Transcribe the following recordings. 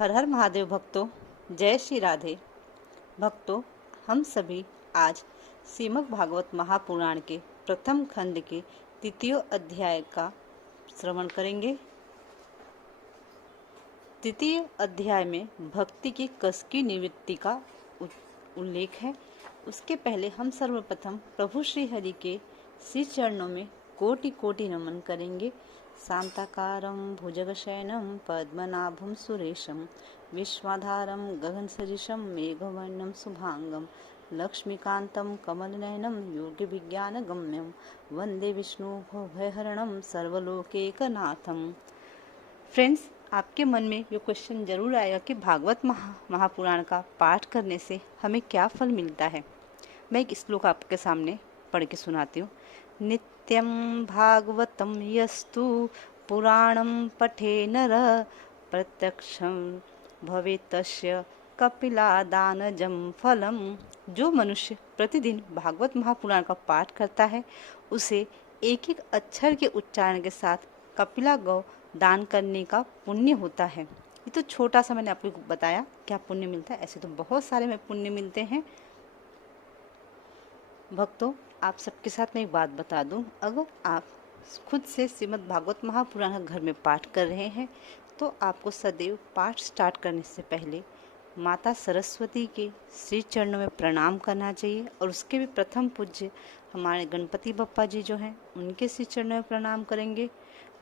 हर हर महादेव भक्तों, जय श्री राधे। भक्तों, हम सभी आज श्रीमद् भागवत महापुराण के प्रथम खंड के तृतीय अध्याय का श्रवण करेंगे। तृतीय अध्याय में भक्ति की कस की निवृत्ति का उल्लेख है। उसके पहले हम सर्वप्रथम प्रभु श्री हरि के श्री चरणों में कोटि कोटि नमन करेंगे। शांताकारं भुजगशयनं पद्मनाभं सुरेशं विश्वाधारं गगनसदृशं मेघवर्णं शुभांगं लक्ष्मीकान्तं कमलनयनं योगिविज्ञानगम्यं वन्दे विष्णुभयहरणं सर्वलोकैकनाथं। फ्रेंड्स, आपके मन में ये क्वेश्चन जरूर आएगा कि भागवत महापुराण का पाठ करने से हमें क्या फल मिलता है। मैं एक श्लोक आपके सामने पढ़ के सुनाती हूँ। नित्यं भागवतं यस्तु पुराणं पठे नर प्रत्यक्षं भवेत् तस्य कपिलादानजं फलम। जो मनुष्य प्रतिदिन भागवत महापुराण का पाठ करता है उसे एक एक अक्षर के उच्चारण के साथ कपिला गौ दान करने का पुण्य होता है। ये तो छोटा सा मैंने आपको बताया क्या पुण्य मिलता है, ऐसे तो बहुत सारे में पुण्य मिलते हैं। भक्तों, आप सबके साथ मैं एक बात बता दूं, अगर आप खुद से श्रीमद् भागवत महापुराण घर में पाठ कर रहे हैं तो आपको सदैव पाठ स्टार्ट करने से पहले माता सरस्वती के श्री चरणों में प्रणाम करना चाहिए और उसके भी प्रथम पूज्य हमारे गणपति बप्पा जी जो हैं उनके श्री चरणों में प्रणाम करेंगे।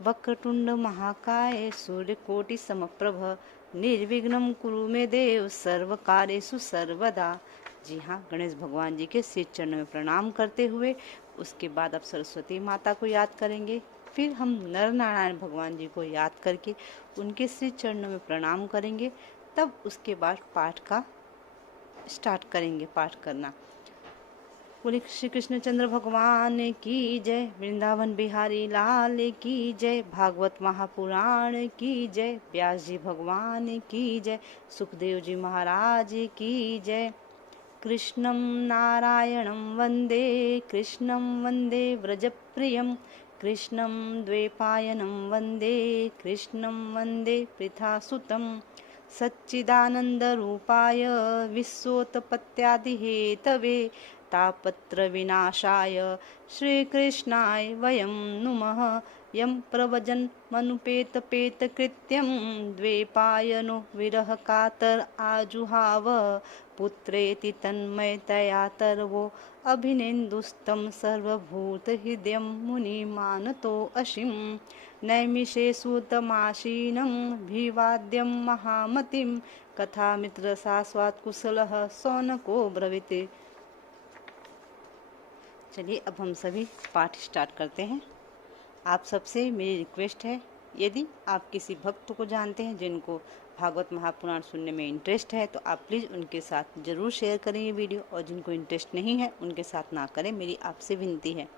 वक्रतुंड महाकाय सूर्यकोटि समप्रभ निर्विघ्नं कुरु मे देव सर्वकार्येषु सर्वदा। जी हाँ, गणेश भगवान जी के श्री चरणों में प्रणाम करते हुए उसके बाद आप सरस्वती माता को याद करेंगे। फिर हम नर नारायण भगवान जी को याद करके उनके श्री चरणों में प्रणाम करेंगे। तब उसके बाद पाठ का स्टार्ट करेंगे पाठ करना। बोले श्री कृष्णचंद्र भगवान की जय, वृंदावन बिहारी लाल की जय, भागवत महापुराण की जय, व्यास जी भगवान की जय, सुखदेव जी महाराज की जय। कृष्णं नारायणं वन्दे, कृष्णं वन्दे व्रजप्रियं, कृष्णं द्वैपायनं वन्दे, कृष्णं वन्दे पृथासुतं, सच्चिदानन्दरूपाय विश्वोत्पत्त्यादिहेतवे तापत्र विनाशाय श्रीकृष्णाय वयं नुमः। यं प्रव्रजन् मनुपेत कृत्यं द्वैपायनो विरह कातर आजुहाव, पुत्रेति तन्मयतया तर्वो अभिनेन्दुस्तं सर्वभूतहृदयं मुनिमानतो अशिं। नैमिषेषु तमासीनं भिवाद्यं महामतिं, कथामित्रसास्वात् कुशलः शौनको ब्रवीत्। चलिए अब हम सभी पाठ स्टार्ट करते हैं। आप सबसे मेरी रिक्वेस्ट है, यदि आप किसी भक्त को जानते हैं जिनको भागवत महापुराण सुनने में इंटरेस्ट है तो आप प्लीज़ उनके साथ ज़रूर शेयर करें ये वीडियो, और जिनको इंटरेस्ट नहीं है उनके साथ ना करें, मेरी आपसे विनती है।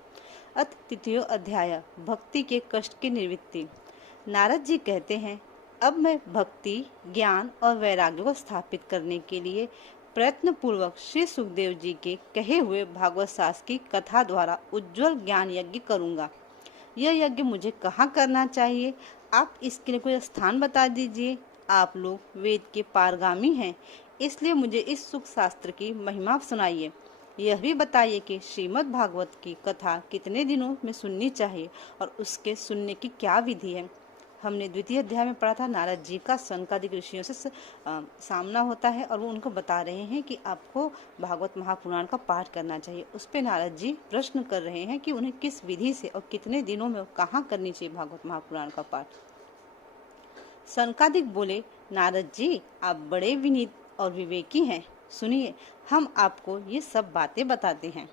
अथ तृतीय अध्याय भक्ति के कष्ट की निवृत्ति। नारद जी कहते हैं, अब मैं भक्ति, ज्ञान और वैराग्य को स्थापित करने के लिए प्रयत्न पूर्वक श्री सुखदेव जी के कहे हुए भागवत शास्त्र की कथा द्वारा उज्जवल ज्ञान यज्ञ करूंगा। यह यज्ञ मुझे कहाँ करना चाहिए, आप इसके लिए कोई स्थान बता दीजिए। आप लोग वेद के पारगामी हैं, इसलिए मुझे इस सुख शास्त्र की महिमा सुनाइए। यह भी बताइए कि श्रीमद् भागवत की कथा कितने दिनों में सुननी चाहिए और उसके सुनने की क्या विधि है। हमने द्वितीय अध्याय में पढ़ा था, नारद जी का सनकादिक ऋषियों से सामना होता है और वो उनको बता रहे हैं कि आपको भागवत महापुराण का पाठ करना चाहिए। उस पे नारद जी प्रश्न कर रहे हैं कि उन्हें किस विधि से और कितने दिनों में कहाँ करनी चाहिए भागवत महापुराण का पाठ। सनकादिक बोले, नारद जी आप बड़े विनीत और विवेकी हैं, सुनिए हम आपको ये सब बातें बताते हैं।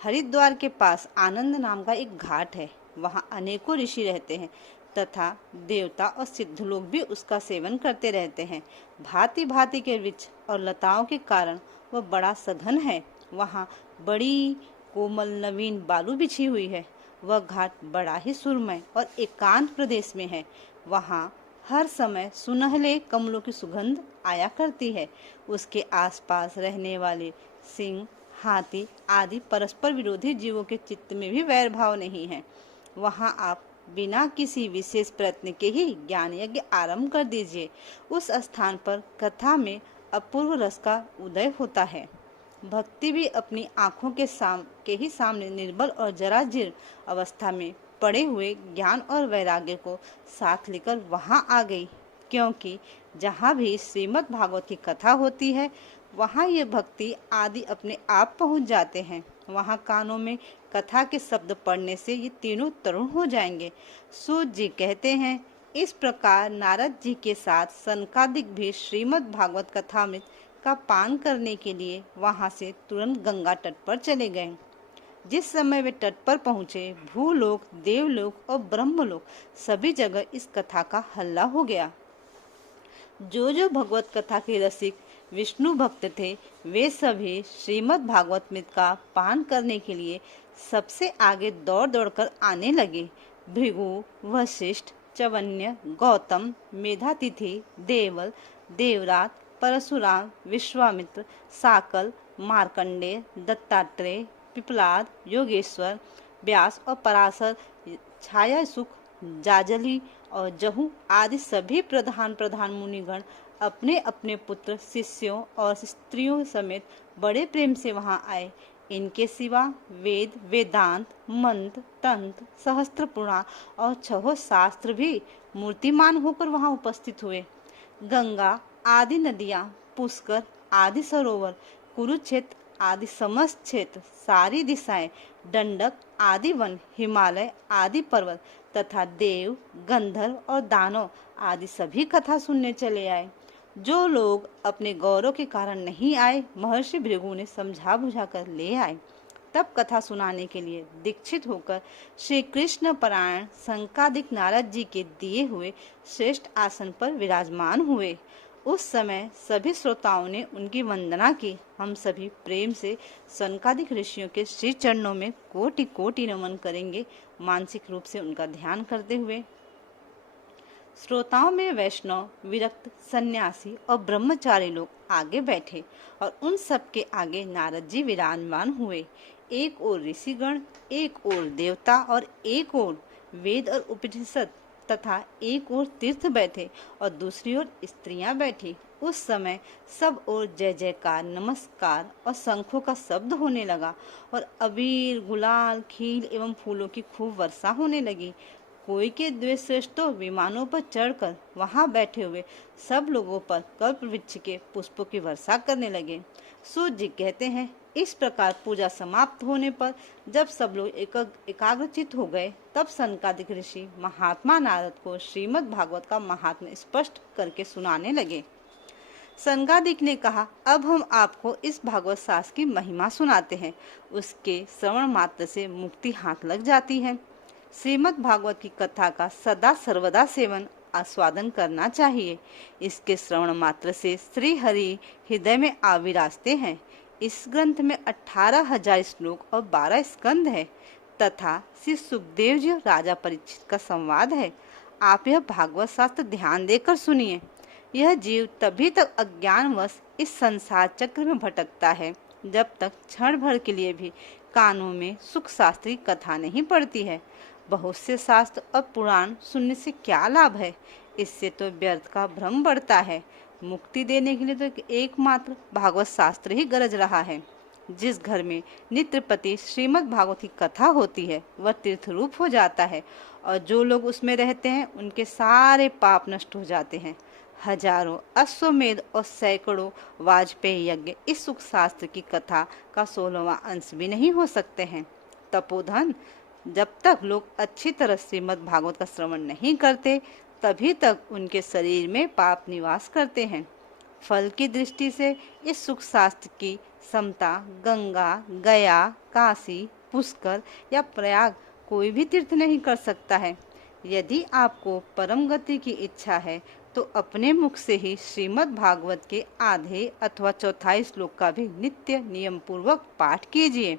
हरिद्वार के पास आनंद नाम का एक घाट है, वहाँ अनेकों ऋषि रहते हैं तथा देवता और सिद्ध लोग भी उसका सेवन करते रहते हैं। भांति भांति के वृक्ष और लताओं के कारण वह बड़ा सघन है। वहाँ बड़ी कोमल नवीन बालू बिछी हुई है। वह घाट बड़ा ही सुरमय और एकांत प्रदेश में है। वहाँ हर समय सुनहले कमलों की सुगंध आया करती है। उसके आसपास रहने वाले सिंह, हाथी आदि परस्पर विरोधी जीवों के चित्त में भी वैर भाव नहीं है। वहाँ आप बिना किसी विशेष प्रयत्न के ही ज्ञान यज्ञ आरंभ कर दीजिए। उस स्थान पर कथा में अपूर्व रस का उदय होता है। भक्ति भी अपनी आंखों के ही सामने निर्बल और जराजीर्ण अवस्था में पड़े हुए ज्ञान और वैराग्य को साथ लेकर वहां आ गई, क्योंकि जहाँ भी श्रीमद् भागवत की कथा होती है वहाँ ये भक्ति आदि अपने आप पहुँच जाते हैं। वहाँ कानों में कथा के शब्द पढ़ने से ये तीनों तरुण हो जाएंगे। सूत जी कहते हैं, इस प्रकार नारद जी के साथ सनकादिक भी श्रीमद् भागवत कथा में का पान करने के लिए वहाँ से तुरंत गंगा तट पर चले गए। जिस समय वे तट पर पहुँचे, भूलोक, देवलोक और ब्रह्मलोक सभी जगह इस कथा का हल्ला हो गया। जो भगवत कथा के रसिक विष्णु भक्त थे, वे सभी श्रीमद् भागवत में का पान करने के लिए सबसे आगे दौड़ दौड़कर आने लगे। भृगु, वशिष्ठ, चवन्य, गौतम, मेधातिथि, देवल, देवरात, परशुराम, विश्वामित्र, साकल, मार्कंडेय, दत्तात्रेय, पिपलाद, योगेश्वर, व्यास और पराशर, छाया सुख, जाजली और जहू आदि सभी प्रधान मुनिगण अपने अपने पुत्र, शिष्यों और स्त्रियों समेत बड़े प्रेम से वहां आए। इनके सिवा वेद, वेदांत, मंत्र, तंत्र, सहस्त्र पुराण और छहों शास्त्र भी मूर्तिमान होकर वहां उपस्थित हुए। गंगा आदि नदियां, पुष्कर आदि सरोवर, कुरुक्षेत्र आदि समस्त क्षेत्र, सारी दिशाएं, दंडक आदि वन, हिमालय आदि पर्वत तथा देव, गंधर्व और दानव आदि सभी कथा सुनने चले आए। जो लोग अपने गौरव के कारण नहीं आए, महर्षि भृगु ने समझा बुझा कर ले आए। तब कथा सुनाने के लिए दीक्षित होकर श्री कृष्ण परायण संकादिक नारद जी के दिए हुए श्रेष्ठ आसन पर विराजमान हुए। उस समय सभी श्रोताओं ने उनकी वंदना की। हम सभी प्रेम से संकादिक ऋषियों के श्री चरणों में कोटि कोटि नमन करेंगे, मानसिक रूप से उनका ध्यान करते हुए। श्रोताओं में वैष्णव, विरक्त, सन्यासी और ब्रह्मचारी लोग आगे बैठे और उन सब के आगे नारद जी विराजमान हुए। एक ओर ऋषिगण, एक ओर देवता और एक ओर वेद और उपनिषद तथा एक ओर तीर्थ बैठे और दूसरी ओर स्त्रियां बैठी। उस समय सब ओर जय जयकार, नमस्कार और शंखों का शब्द होने लगा और अबीर, गुलाल, खील एवं फूलों की खूब वर्षा होने लगी। कोई के द्वेष श्रेष्ठों विमानों पर चढ़कर वहां बैठे हुए सब लोगों पर कल्प वृक्ष के पुष्पों की वर्षा करने लगे। सूत जी कहते हैं, इस प्रकार पूजा समाप्त होने पर जब सब लोग एकाग्रचित हो गए, तब सनकादिक ऋषि महात्मा नारद को श्रीमद् भागवत का महात्म्य स्पष्ट करके सुनाने लगे। सनकादिक ने कहा, अब हम आपको इस भागवत शास्त्र की महिमा सुनाते हैं। उसके श्रवण मात्र से मुक्ति हाथ लग जाती है। श्रीमद् भागवत की कथा का सदा सर्वदा सेवन आस्वादन करना चाहिए। इसके श्रवण मात्र से श्री हरि हृदय में आविराजते हैं। इस ग्रंथ में 18,000 श्लोक और 12 स्कंद है तथा श्री सुखदेव जी राजा परीक्षित का संवाद है। आप यह भागवत शास्त्र ध्यान देकर सुनिए। यह जीव तभी तक अज्ञानवश इस संसार चक्र में भटकता है जब तक क्षण भर के लिए भी कानों में सुख शास्त्री कथा नहीं पड़ती है। बहुत से शास्त्र और पुराण सुनने से क्या लाभ है? इससे तो व्यर्थ का भ्रम बढ़ता है। मुक्ति देने के लिए तो एकमात्र भागवत शास्त्र ही गरज रहा है। जिस घर में नित्य प्रति श्रीमद् भागवत की कथा होती है वह तीर्थ रूप हो जाता है और जो लोग उसमें रहते हैं उनके सारे पाप नष्ट हो जाते हैं। हजारों अश्वमेध और सैकड़ों वाजपेयी यज्ञ इस सुख शास्त्र की कथा का 16वां अंश भी नहीं हो सकते हैं। तपोधन, जब तक लोग अच्छी तरह श्रीमद् भागवत का श्रवण नहीं करते तभी तक उनके शरीर में पाप निवास करते हैं। फल की दृष्टि से इस सुख शास्त्र की समता गंगा, गया, काशी, पुष्कर या प्रयाग कोई भी तीर्थ नहीं कर सकता है। यदि आपको परम गति की इच्छा है तो अपने मुख से ही श्रीमद् भागवत के आधे अथवा चौथाई श्लोक का भी नित्य नियम पूर्वक पाठ कीजिए।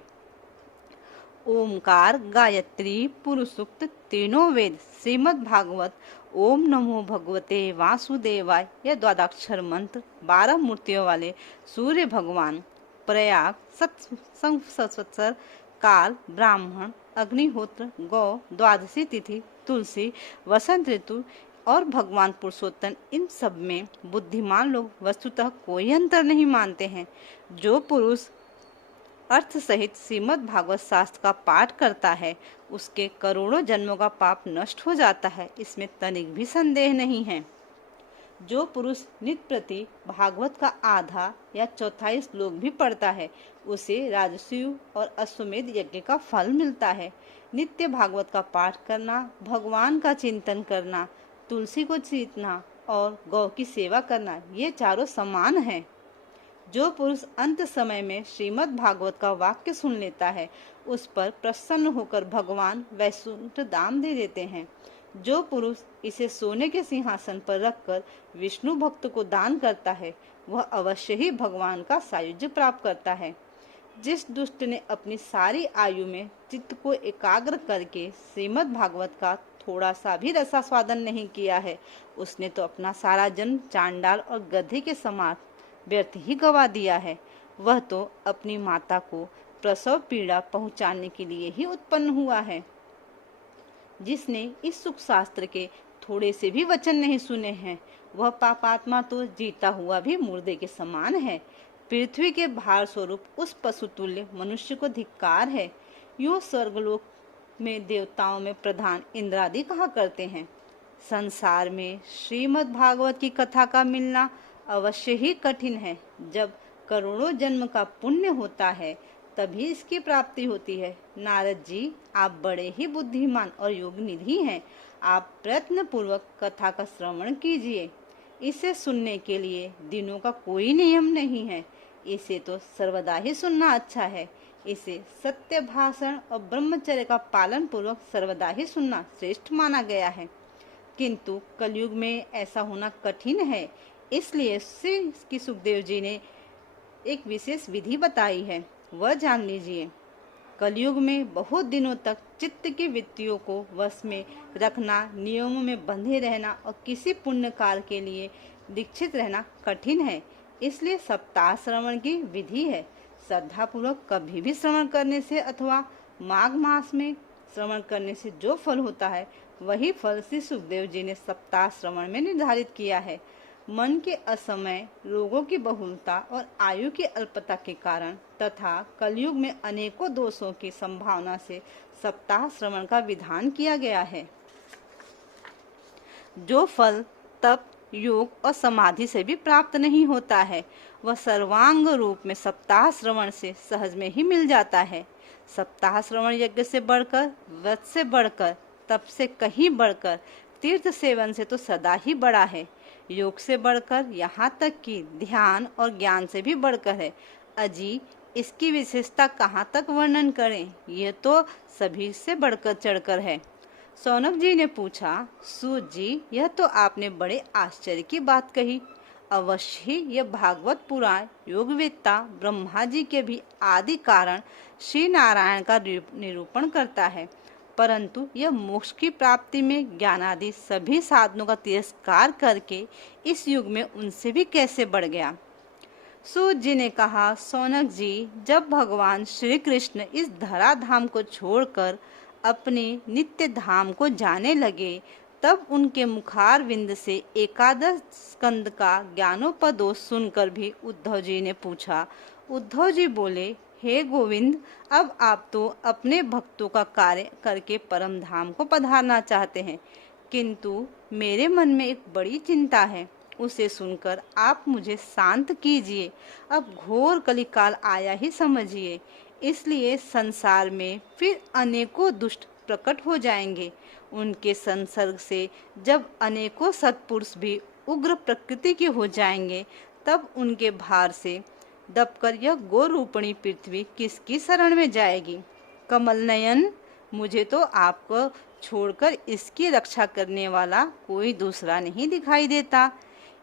ओमकार, गायत्री, पुरुषुक्त तीनों वेद, श्रीमद् भागवत, ओम नमो भगवते वासुदेवाय यह द्वादक्षर मंत्र, 12 मूर्तियों वाले सूर्य भगवान, प्रयाग, संवत्सर, काल, ब्राह्मण, अग्निहोत्र, गौ, द्वादशी तिथि, तुलसी, वसंत ऋतु और भगवान पुरुषोत्तम, इन सब में बुद्धिमान लोग वस्तुतः कोई अंतर नहीं मानते हैं। जो पुरुष अर्थ सहित श्रीमद् भागवत शास्त्र का पाठ करता है, उसके करोड़ों जन्मों का पाप नष्ट हो जाता है, इसमें तनिक भी संदेह नहीं है। जो पुरुष नित्य प्रति भागवत का आधा या चौथाई श्लोक भी पढ़ता है, उसे राजसूय और अश्वमेध यज्ञ का फल मिलता है। नित्य भागवत का पाठ करना, भगवान का चिंतन करना, तुलसी को चीतना और गौ की सेवा करना, ये चारों समान हैं। जो पुरुष अंत समय में श्रीमद् भागवत का वाक्य सुन लेता है, उस पर प्रसन्न होकर भगवान वैकुंठ धाम दे देते हैं। जो पुरुष इसे सोने के सिंहासन पर रखकर विष्णु भक्त को दान करता है, वह अवश्य ही भगवान का सायुज्य प्राप्त करता है। जिस दुष्ट ने अपनी सारी आयु में चित्त को एकाग्र करके श्रीमद् भागवत का थोड़ा सा भी रसास्वादन नहीं किया है, उसने तो अपना सारा जन्म चांडाल और गधे के समान व्यर्थ ही गवा दिया है। वह तो अपनी माता को प्रसव पीड़ा पहुंचाने के लिए ही उत्पन्न हुआ है। जिसने इस सुख शास्त्र के थोड़े से भी वचन नहीं सुने हैं, वह पापात्मा तो जीता हुआ भी मुर्दे के समान है। पृथ्वी के भार स्वरूप उस पशुतुल्य मनुष्य को धिक्कार है। यूं स्वर्गलोक में देवताओं में प्रधान इंद्रादि कहा करते हैं, संसार में श्रीमद् भागवत की कथा का मिलना अवश्य ही कठिन है। जब करोड़ों जन्म का पुण्य होता है, तभी इसकी प्राप्ति होती है। नारद जी, आप बड़े ही बुद्धिमान और योगनिधि हैं। आप प्रयत्न पूर्वक कथा का श्रवण कीजिए। इसे सुनने के लिए दिनों का कोई नियम नहीं है। इसे तो सर्वदा ही सुनना अच्छा है। इसे सत्य भाषण और ब्रह्मचर्य का पालन पूर्वक सर्वदा ही सुनना श्रेष्ठ माना गया है। किंतु कलयुग में ऐसा होना कठिन है। इसलिए श्री सुखदेव जी ने एक विशेष विधि बताई है, वह जान लीजिए। कलयुग में बहुत दिनों तक चित्त की वृत्तियों को वश में रखना, नियमों में बंधे रहना और किसी पुण्य कार्य के लिए दीक्षित रहना कठिन है। इसलिए सप्ताह श्रवण की विधि है। श्रद्धा पूर्वक कभी भी श्रवण करने से अथवा माघ मास में श्रवण करने से जो फल होता है, वही फल श्री सुखदेव जी ने सप्ताह श्रवण में निर्धारित किया है। मन के असमय, रोगों की बहुलता और आयु की अल्पता के कारण तथा कलयुग में अनेकों दोषों की संभावना से सप्ताह श्रवण का विधान किया गया है। जो फल तप, योग और समाधि से भी प्राप्त नहीं होता है, वह सर्वांग रूप में सप्ताह श्रवण से सहज में ही मिल जाता है। सप्ताह श्रवण यज्ञ से बढ़कर, व्रत से बढ़कर, तप से कहीं बढ़कर, तीर्थ सेवन से तो सदा ही बड़ा है। योग से बढ़कर, यहाँ तक कि ध्यान और ज्ञान से भी बढ़कर है। अजी, इसकी विशेषता कहाँ तक वर्णन करें? यह तो सभी से बढ़कर चढ़कर है। सौनक जी ने पूछा, सूत जी, यह तो आपने बड़े आश्चर्य की बात कही। अवश्य ही यह भागवत पुराण योगवेत्ता ब्रह्मा जी के भी आदि कारण श्री नारायण का निरूपण करता है, परंतु यह मोक्ष की प्राप्ति में ज्ञानादि सभी साधनों का तिरस्कार करके इस युग में उनसे भी कैसे बढ़ गया। सूत जी ने कहा, सौनक जी, जब भगवान श्री कृष्ण इस धरा धाम को छोड़कर अपने नित्य धाम को जाने लगे, तब उनके मुखार विंद से एकादश स्कंद का ज्ञानोपदेश सुनकर भी उद्धव जी ने पूछा। उद्धव जी बोले, हे गोविंद, अब आप तो अपने भक्तों का कार्य करके परम धाम को पधारना चाहते हैं, किंतु मेरे मन में एक बड़ी चिंता है। उसे सुनकर आप मुझे शांत कीजिए। अब घोर कलिकाल आया ही समझिए। इसलिए संसार में फिर अनेकों दुष्ट प्रकट हो जाएंगे। उनके संसर्ग से जब अनेकों सत्पुरुष भी उग्र प्रकृति के हो जाएंगे, तब उनके भार से दबकर यह गोरूपणी पृथ्वी किसकी शरण में जाएगी। कमल नयन, मुझे तो आपको छोड़कर इसकी रक्षा करने वाला कोई दूसरा नहीं दिखाई देता।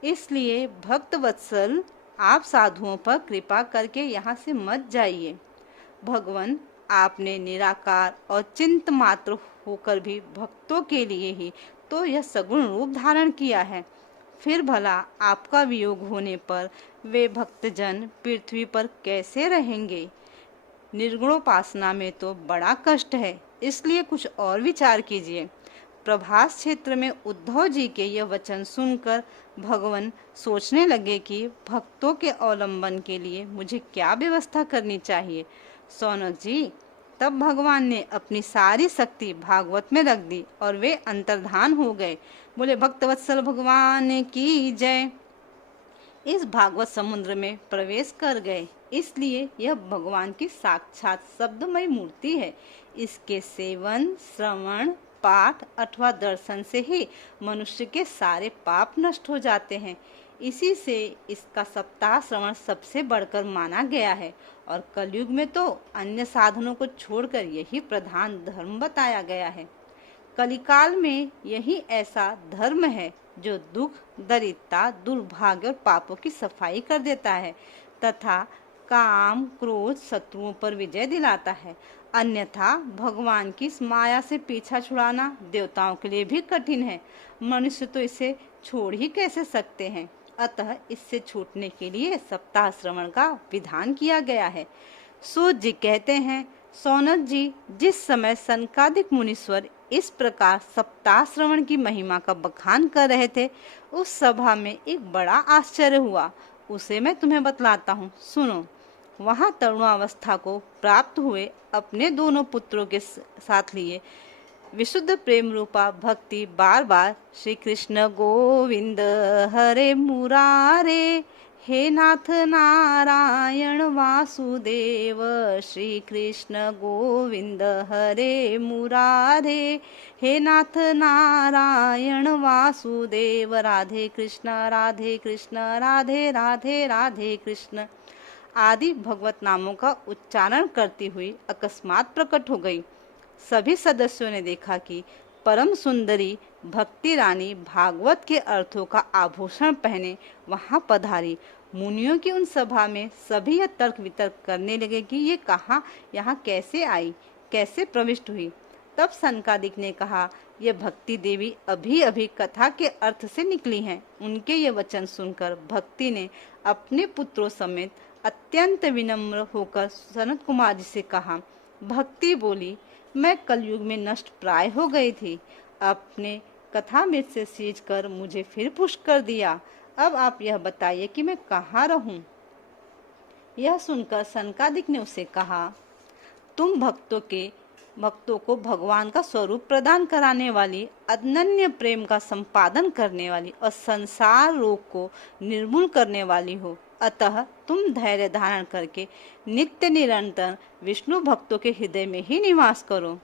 इसलिए भक्त वत्सल, आप साधुओं पर कृपा करके यहाँ से मत जाइए। भगवान, आपने निराकार और चिंत मात्र होकर भी भक्तों के लिए ही तो यह सगुण रूप धारण किया है। फिर भला आपका वियोग होने पर वे भक्तजन पृथ्वी पर कैसे रहेंगे? निर्गुणोपासना में तो बड़ा कष्ट है, इसलिए कुछ और विचार कीजिए। प्रभास क्षेत्र में उद्धव जी के यह वचन सुनकर भगवान सोचने लगे कि भक्तों के अवलंबन के लिए मुझे क्या व्यवस्था करनी चाहिए। सौनक जी, तब भगवान ने अपनी सारी शक्ति भागवत में रख दी और वे अंतर्धान हो गए। बोले भक्तवत्सल भगवान की जय। इस भागवत समुद्र में प्रवेश कर गए, इसलिए यह भगवान की साक्षात शब्दमय मूर्ति है। इसके सेवन, श्रवण, पाठ अथवा दर्शन से ही मनुष्य के सारे पाप नष्ट हो जाते हैं। इसी से इसका सप्ताह श्रवण सबसे बढ़कर माना गया है और कलयुग में तो अन्य साधनों को छोड़कर यही प्रधान धर्म बताया गया है। कलिकाल में यही ऐसा धर्म है जो दुख, दरिद्रता, दुर्भाग्य और पापों की सफाई कर देता है तथा काम, क्रोध, शत्रुओं पर विजय दिलाता है। अन्यथा भगवान की इस माया से पीछा छुड़ाना देवताओं के लिए भी कठिन है। मनुष्य तो इसे छोड़ ही कैसे सकते हैं। अतः इससे छूटने के लिए सप्ताह श्रवण का विधान किया गया है। सूत जी कहते हैं, सौनक जी, जिस समय सनकादिक मुनीश्वर इस प्रकार सप्ताह श्रवण की महिमा का बखान कर रहे थे, उस सभा में एक बड़ा आश्चर्य हुआ। उसे मैं तुम्हें बतलाता हूँ, सुनो। वहाँ तरुणावस्था को प्राप्त हुए अपने दोनों पुत्रों के साथ लिए विशुद्ध प्रेम रूपा भक्ति बार बार श्री कृष्ण गोविंद हरे मुरारे, हे नाथ नारायण वासुदेव, श्री कृष्ण गोविंद हरे मुरारे, हे नाथ नारायण वासुदेव, राधे कृष्ण राधे राधे राधे कृष्ण आदि भगवत नामों का उच्चारण करती हुई अकस्मात प्रकट हो गई। सभी सदस्यों ने देखा कि परम सुंदरी भक्ति रानी भागवत के अर्थों का आभूषण पहने वहां पधारी। मुनियों की उन सभा में सभी यह तर्क वितर्क करने लगे कि ये कहाँ, यहाँ कैसे आई, कैसे प्रविष्ट हुई। तब सनकादिक ने कहा, ये भक्ति देवी अभी अभी कथा के अर्थ से निकली हैं। उनके ये वचन सुनकर भक्ति ने अपने पुत्रों समेत अत्यंत विनम्र होकर सनत कुमार जी से कहा। भक्ति बोली, मैं कलयुग में नष्ट प्राय हो गई थी। आपने कथामृत से सींच कर मुझे फिर पुष्ट कर दिया। अब आप यह बताइए कि मैं कहाँ रहूं। यह सुनकर सनकादिक ने उसे कहा, तुम भक्तों को भगवान का स्वरूप प्रदान कराने वाली, अनन्य प्रेम का संपादन करने वाली और संसार रोग को निर्मूल करने वाली हो। अतः तुम धैर्य धारण करके नित्य निरंतर विष्णु भक्तों के हृदय में ही निवास करो।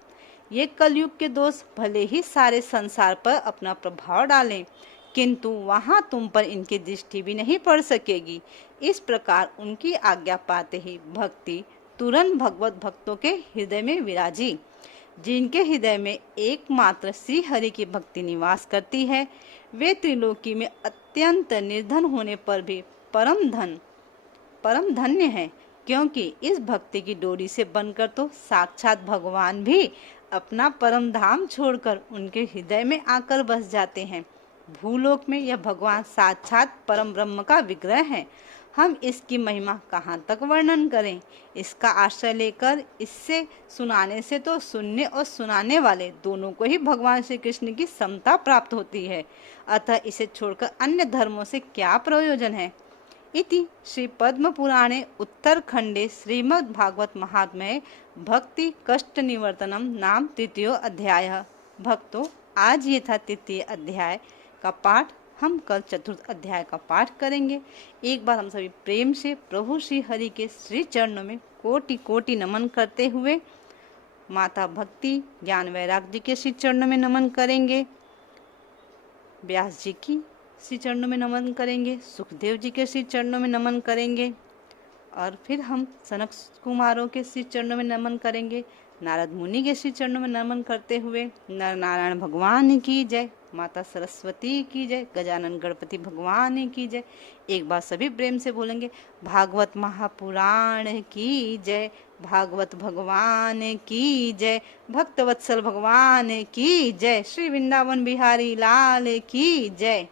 ये कलयुग के दोष भले ही सारे संसार पर अपना प्रभाव डालें, किंतु वहां तुम पर इनकी दृष्टि भी नहीं पड़ सकेगी। इस प्रकार उनकी आज्ञा पाते ही भक्ति तुरंत भगवत भक्तों के हृदय में विराजी। जिनके हृदय में एकमात्र श्री हरि की भक्ति निवास करती है, वे त्रिलोकी में अत्यंत निर्धन होने पर भी परम धन्य है, क्योंकि इस भक्ति की डोरी से बनकर तो साक्षात भगवान भी अपना परम धाम छोड़कर उनके हृदय में आकर बस जाते हैं। भूलोक में यह भगवान साक्षात परम ब्रह्म का विग्रह है। हम इसकी महिमा कहाँ तक वर्णन करें। इसका आश्रय लेकर इससे सुनाने से तो सुनने और सुनाने वाले दोनों को ही भगवान श्री कृष्ण की समता प्राप्त होती है। अतः इसे छोड़कर अन्य धर्मों से क्या प्रयोजन है। इति श्री पद्म पुराणे उत्तरखंडे श्रीमद् भागवत महात्म्ये भक्ति कष्ट निवर्तनम नाम तृतीय अध्याय। भक्तों, आज ये था तृतीय अध्याय का पाठ। हम कल चतुर्थ अध्याय का पाठ करेंगे। एक बार हम सभी प्रेम से प्रभु श्री हरि के श्री चरणों में कोटि कोटि नमन करते हुए माता भक्ति ज्ञान वैराग जी के श्री चरणों में नमन करेंगे, व्यास जी की श्री चरणों में नमन करेंगे, सुखदेव जी के श्री चरणों में नमन करेंगे और फिर हम सनक कुमारों के श्री चरणों में नमन करेंगे। नारद मुनि के श्री चरणों में नमन करते हुए नर नारायण भगवान की जय, माता सरस्वती की जय, गजानन गणपति भगवान की जय। एक बार सभी प्रेम से बोलेंगे, भागवत महापुराण की जय, भागवत भगवान की जय, भक्तवत्सल भगवान की जय, श्री वृंदावन बिहारी लाल की जय।